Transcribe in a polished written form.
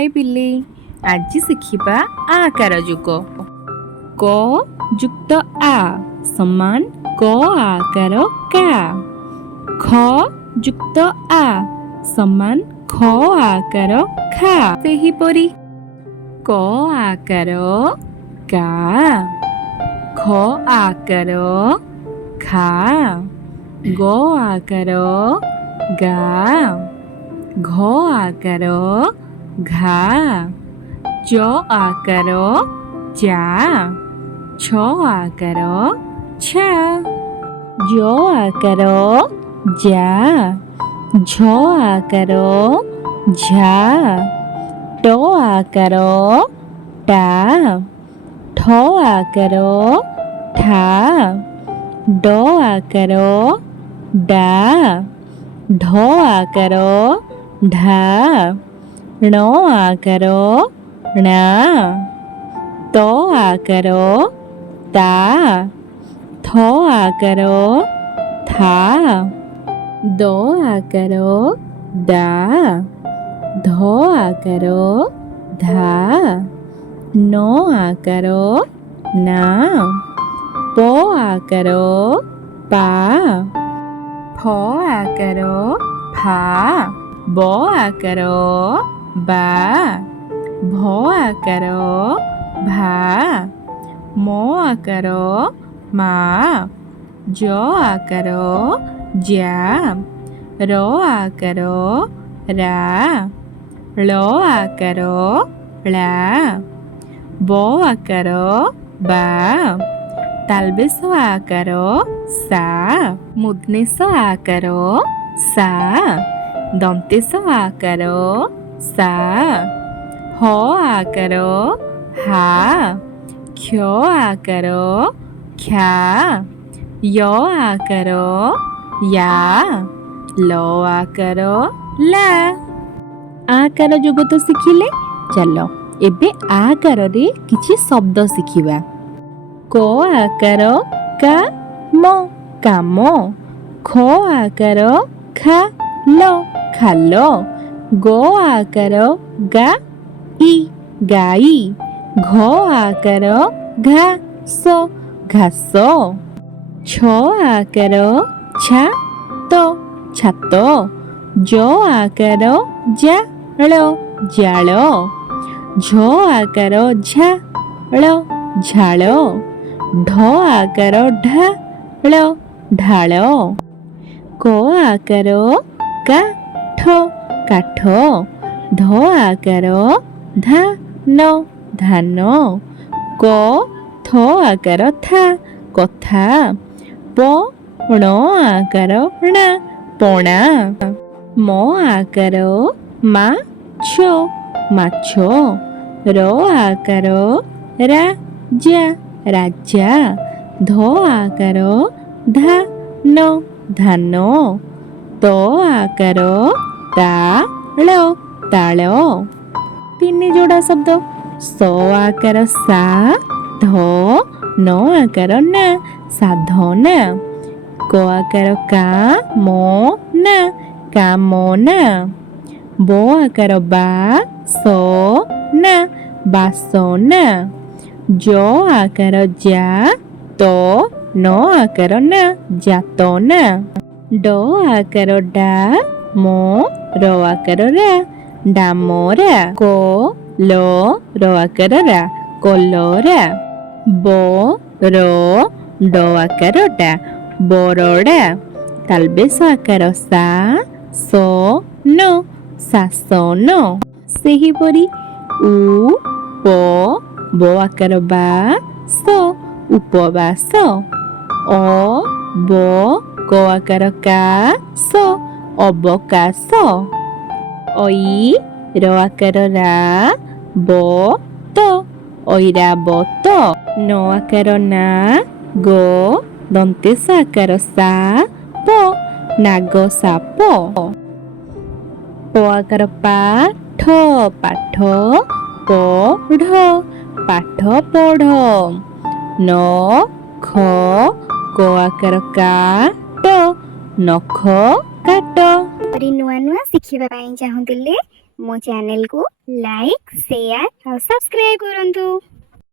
हाय बिल्ली आज शिखिबा आकार जुग क युक्त आ समान क आकार का ख युक्त आ समान ख आकार खा सेहिपरि क आकार का ख आकार खा ग आकार गा घ आकार घा च आकार जा छ आकार छा ज आकार जा झ आकार झा ट आकार टा ठ आकार ठा ड आकार डा ढ आकार ढा ण आकार णा त आकार ता थ आकार था द आकार दा ध आकार धा न आकार ना प आकार पा फ आकार फा ब आकार बा भ आकार भा म आकार मा ज आकार जा र आकार रा ळ आकार ळा ब आकार बा तालबेश आकार सा मुद्नेश आकार सा दंतेश आकार सा ह आकार हा क्ष आकार ख्या य आकार या ल आकार ला आकार जोग तो शिखिले चलो एबे आकार रे किछि शब्द शिखिबा क आकार का म काम ख आकार खा ल खालो ग आकार गा ई गाई घ आकार घा स घास छ आकार छा तो छात ज आकार जा ळ जाळ झ आकार झा ळ झाळ ढ आकार ढा ळ ढाळ क आकार का ठ काठ ध आकार धा न धान क थ आकार था कथा प ण आकार णा पणा म आकार मा छ माछ र आकार रा जा राजा ध आकार धा न धान त आकार ता ळ ताळ तीन जोड़ा शब्द स आकार सा ध न आकार ना साधना क आकार का मो ना कामना ब आकार बा सो ना बासना ज आकार जा तो न आकार ना जातना ड आकार डा मो र आकार रा डामरा को लो र आकार रा कोलोरा ब रो ड आकार डा बरडा तालबेश आकार सा सो न शासन सेहिपरि उ प ब आकार बा स उपवास अ ब क आकार का स अवकाश ऐ र आकार रा ब त ऐरावत न आकार ना गो दंतेश आकार सा प नाग साप प आकार पा ठ पाठ पढ़ पाठ पढ़ न ख क आकार काट नख काट। नुआ नुआ शिखिबा पाई चाहुतिले मो चैनल को लाइक शेयर और सब्सक्राइब करंतु।